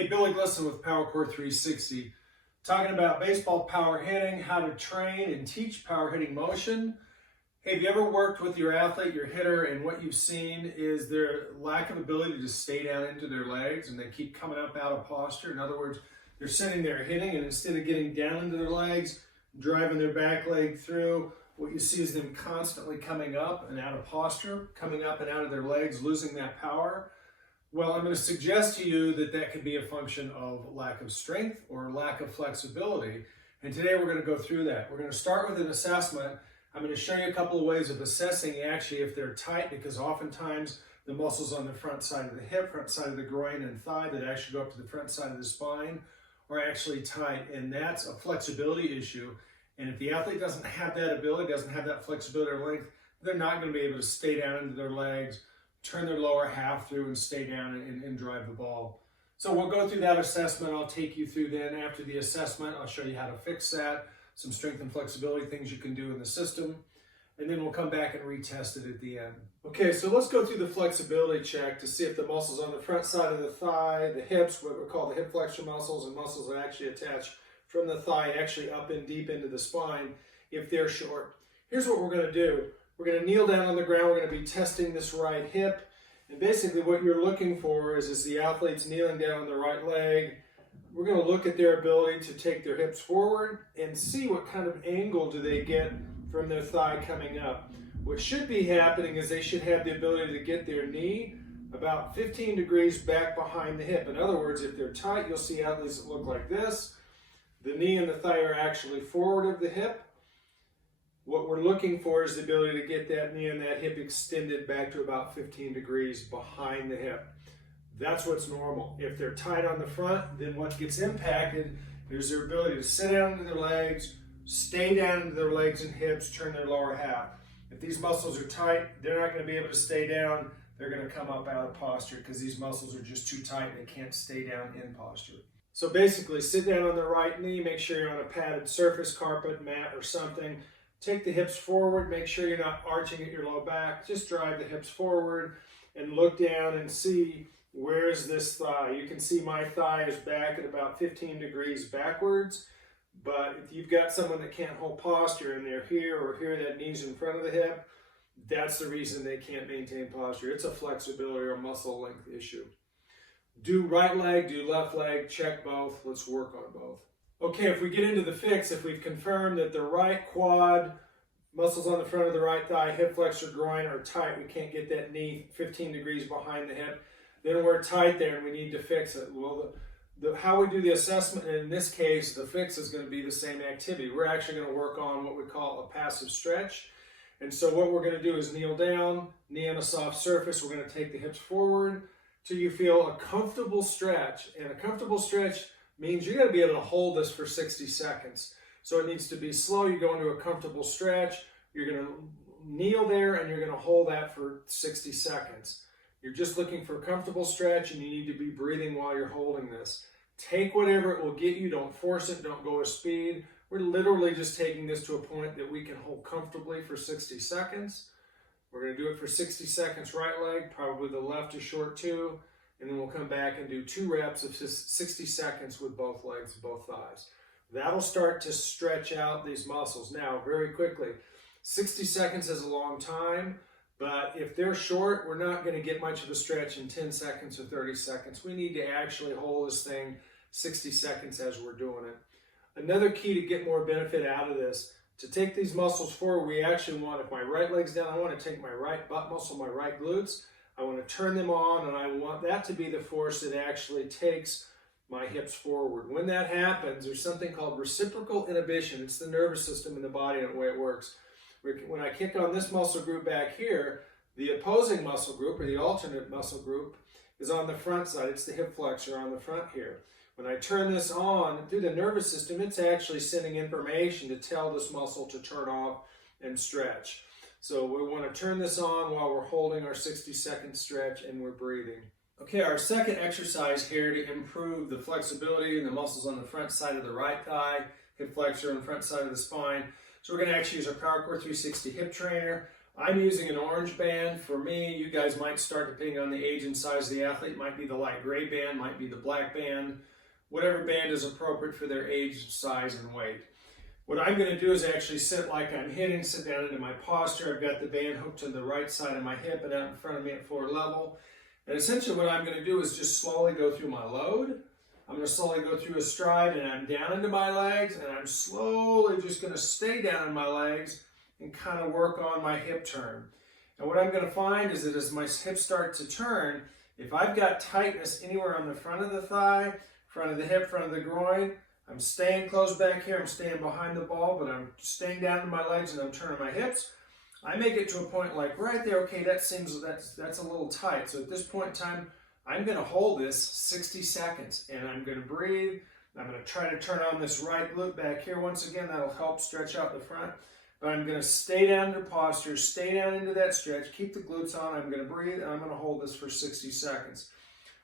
Hey, Billy Glisson with Power Core 360, talking about baseball power hitting, how to train and teach power hitting motion. Hey, have you ever worked with your athlete, your hitter, and what you've seen is their lack of ability to stay down into their legs and they keep coming up out of posture? In other words, they're sitting there hitting and instead of getting down into their legs, driving their back leg through, what you see is them constantly coming up and out of posture, coming up and out of their legs, losing that power. Well, I'm going to suggest to you that that could be a function of lack of strength or lack of flexibility. And today we're going to go through that. We're going to start with an assessment. I'm going to show you a couple of ways of assessing actually if they're tight, because oftentimes the muscles on the front side of the hip, front side of the groin and thigh that actually go up to the front side of the spine are actually tight. And that's a flexibility issue. And if the athlete doesn't have that ability, doesn't have that flexibility or length, they're not going to be able to stay down into their legs, turn their lower half through and stay down and drive the ball. So we'll go through that assessment. I'll take you through then. After the assessment, I'll show you how to fix that, some strength and flexibility things you can do in the system, and then we'll come back and retest it at the end. Okay, so let's go through the flexibility check to see if the muscles on the front side of the thigh, the hips, what we call the hip flexor muscles, and muscles that actually attach from the thigh actually up and deep into the spine, if they're short. Here's what we're going to do. We're going to kneel down on the ground. We're going to be testing this right hip. And basically what you're looking for is the athlete's kneeling down on the right leg. We're going to look at their ability to take their hips forward and see what kind of angle do they get from their thigh coming up. What should be happening is they should have the ability to get their knee about 15 degrees back behind the hip. In other words, if they're tight, you'll see athletes that look like this. The knee and the thigh are actually forward of the hip. What we're looking for is the ability to get that knee and that hip extended back to about 15 degrees behind the hip. That's what's normal. If they're tight on the front, then what gets impacted is their ability to sit down into their legs, stay down into their legs and hips, turn their lower half. If these muscles are tight, they're not going to be able to stay down. They're going to come up out of posture because these muscles are just too tight and they can't stay down in posture. So basically, sit down on the right knee, make sure you're on a padded surface, carpet, mat, or something. Take the hips forward, make sure you're not arching at your low back. Just drive the hips forward and look down and see where's this thigh. You can see my thigh is back at about 15 degrees backwards, but if you've got someone that can't hold posture and they're here or here, that knee's in front of the hip, that's the reason they can't maintain posture. It's a flexibility or muscle length issue. Do right leg, do left leg, check both. Let's work on both. Okay, if we get into the fix, if we've confirmed that the right quad, muscles on the front of the right thigh, hip flexor, groin are tight, we can't get that knee 15 degrees behind the hip, then we're tight there and we need to fix it. Well, how we do the assessment, and in this case, the fix is going to be the same activity. We're actually going to work on what we call a passive stretch. And so what we're going to do is kneel down, knee on a soft surface. We're going to take the hips forward till you feel a comfortable stretch. And a comfortable stretch means you're going to be able to hold this for 60 seconds. So it needs to be slow. You go into a comfortable stretch. You're going to kneel there and you're going to hold that for 60 seconds. You're just looking for a comfortable stretch and you need to be breathing while you're holding this. Take whatever it will get you. Don't force it. Don't go with speed. We're literally just taking this to a point that we can hold comfortably for 60 seconds. We're going to do it for 60 seconds right leg, probably the left is short too. And then we'll come back and do 2 reps of 60 seconds with both legs, both thighs. That'll start to stretch out these muscles. Now, very quickly, 60 seconds is a long time, but if they're short, we're not going to get much of a stretch in 10 seconds or 30 seconds. We need to actually hold this thing 60 seconds as we're doing it. Another key to get more benefit out of this, to take these muscles forward, we actually want, if my right leg's down, I want to take my right butt muscle, my right glutes, I want to turn them on, and I want that to be the force that actually takes my hips forward. When that happens, there's something called reciprocal inhibition. It's the nervous system in the body and the way it works. When I kick on this muscle group back here, the opposing muscle group, or the alternate muscle group, is on the front side. It's the hip flexor on the front here. When I turn this on through the nervous system, it's actually sending information to tell this muscle to turn off and stretch. So we want to turn this on while we're holding our 60-second stretch and we're breathing. Okay, our second exercise here to improve the flexibility in the muscles on the front side of the right thigh, hip flexor on the front side of the spine. So we're going to actually use our Power Core 360 hip trainer. I'm using an orange band. For me, you guys might start, depending on the age and size of the athlete, might be the light gray band, might be the black band, whatever band is appropriate for their age, size, and weight. What I'm going to do is actually sit like I'm hitting, sit down into my posture. I've got the band hooked to the right side of my hip and out in front of me at floor level. And essentially what I'm going to do is just slowly go through my load. I'm going to slowly go through a stride, and I'm down into my legs, and I'm slowly just going to stay down in my legs and kind of work on my hip turn. And what I'm going to find is that as my hips start to turn, if I've got tightness anywhere on the front of the thigh, front of the hip, front of the groin, I'm staying close back here, I'm staying behind the ball, but I'm staying down in my legs and I'm turning my hips. I may get to a point like right there, okay, that's a little tight. So at this point in time, I'm going to hold this 60 seconds, and I'm going to breathe. I'm going to try to turn on this right glute back here. Once again, that'll help stretch out the front. But I'm going to stay down into posture, stay down into that stretch, keep the glutes on. I'm going to breathe, and I'm going to hold this for 60 seconds.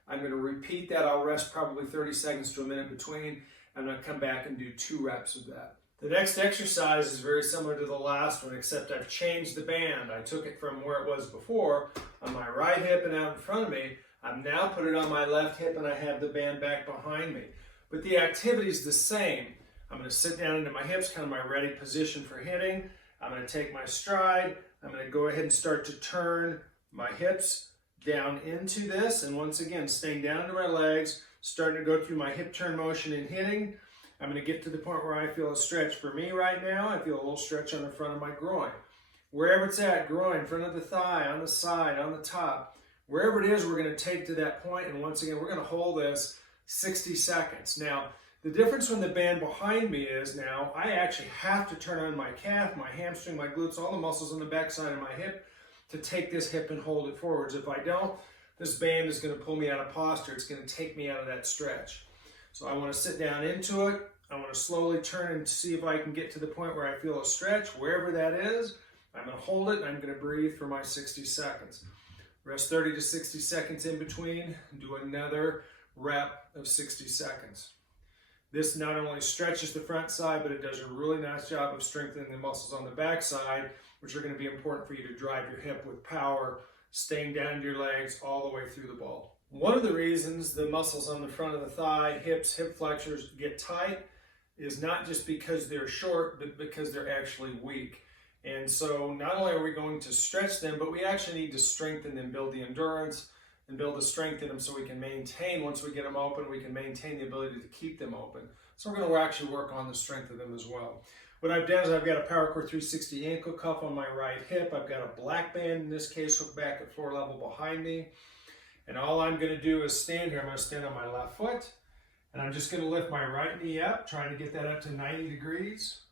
I'm going to repeat that. I'll rest probably 30 seconds to a minute between. I'm going to come back and do 2 reps of that. The next exercise is very similar to the last one, except I've changed the band. I took it from where it was before on my right hip and out in front of me. I've now put it on my left hip, and I have the band back behind me. But the activity is the same. I'm going to sit down into my hips, kind of my ready position for hitting. I'm going to take my stride. I'm going to go ahead and start to turn my hips down into this. And once again, staying down into my legs, starting to go through my hip turn motion and hitting. I'm going to get to the point where I feel a stretch. For me right now, I feel a little stretch on the front of my groin. Wherever it's at, groin, front of the thigh, on the side, on the top, wherever it is, we're going to take to that point. And once again, we're going to hold this 60 seconds. Now, the difference when the band behind me is now I actually have to turn on my calf, my hamstring, my glutes, all the muscles on the back side of my hip to take this hip and hold it forwards. If I don't, this band is going to pull me out of posture. It's going to take me out of that stretch. So I want to sit down into it. I want to slowly turn and see if I can get to the point where I feel a stretch, wherever that is. I'm going to hold it, and I'm going to breathe for my 60 seconds. Rest 30 to 60 seconds in between. Do another rep of 60 seconds. This not only stretches the front side, but it does a really nice job of strengthening the muscles on the back side, which are going to be important for you to drive your hip with power, staying down into your legs all the way through the ball. One of the reasons the muscles on the front of the thigh, hips, hip flexors get tight is not just because they're short, but because they're actually weak. And so not only are we going to stretch them, but we actually need to strengthen them, build the endurance and build the strength in them so we can maintain, once we get them open, we can maintain the ability to keep them open. So we're going to actually work on the strength of them as well. What I've done is I've got a PowerCore 360 ankle cuff on my right hip. I've got a black band, in this case, hooked back at floor level behind me. And all I'm going to do is stand here. I'm going to stand on my left foot, and I'm just going to lift my right knee up, trying to get that up to 90 degrees.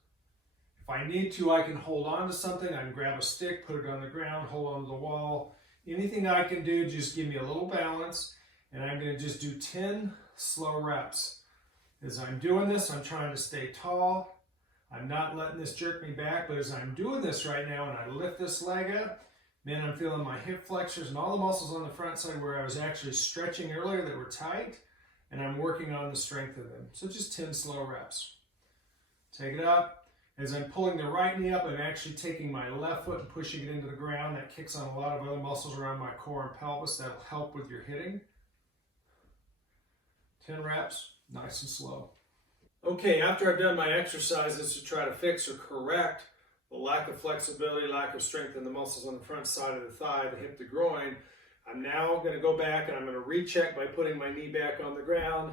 If I need to, I can hold on to something. I can grab a stick, put it on the ground, hold on to the wall. Anything I can do, just give me a little balance, and I'm going to just do 10 slow reps. As I'm doing this, I'm trying to stay tall. I'm not letting this jerk me back, but as I'm doing this right now, and I lift this leg up, then I'm feeling my hip flexors and all the muscles on the front side where I was actually stretching earlier that were tight, and I'm working on the strength of them. So just 10 slow reps. Take it up. As I'm pulling the right knee up, I'm actually taking my left foot and pushing it into the ground. That kicks on a lot of other muscles around my core and pelvis. That'll help with your hitting. 10 reps, nice and slow. Okay, after I've done my exercises to try to fix or correct the lack of flexibility, lack of strength in the muscles on the front side of the thigh, the hip, the groin, I'm now going to go back and I'm going to recheck by putting my knee back on the ground.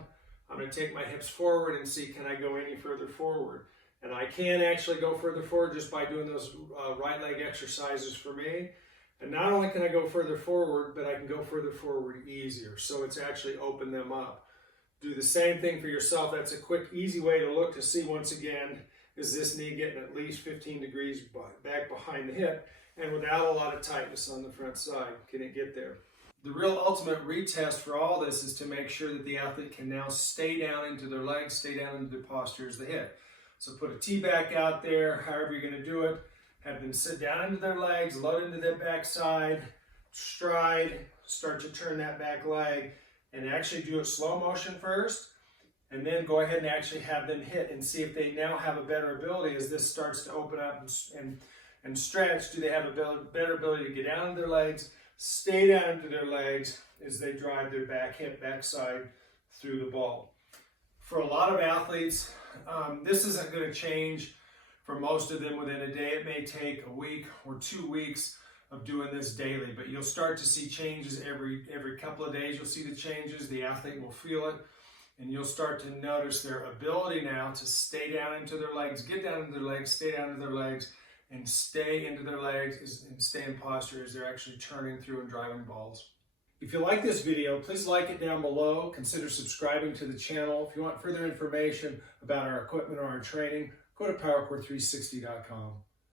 I'm going to take my hips forward and see, can I go any further forward? And I can actually go further forward just by doing those right leg exercises for me. And not only can I go further forward, but I can go further forward easier. So it's actually opened them up. Do the same thing for yourself. That's a quick, easy way to look to see, once again, is this knee getting at least 15 degrees back behind the hip and without a lot of tightness on the front side. Can it get there? The real ultimate retest for all this is to make sure that the athlete can now stay down into their legs, stay down into their posture as they hit. So put a T back out there, however you're going to do it. Have them sit down into their legs, load into their backside, stride, start to turn that back leg, and actually do it slow motion first, and then go ahead and actually have them hit and see if they now have a better ability as this starts to open up and and stretch, do they have a better ability to get down into their legs, stay down into their legs as they drive their back hip, backside through the ball. For a lot of athletes, this isn't going to change for most of them within a day. It may take a week or 2 weeks of doing this daily, but you'll start to see changes every couple of days. You'll see the changes, the athlete will feel it, and you'll start to notice their ability now to stay down into their legs, get down into their legs, stay down into their legs, and stay into their legs and stay in posture as they're actually turning through and driving balls. If you like this video, please like it down below. Consider subscribing to the channel. If you want further information about our equipment or our training, go to PowerCore360.com.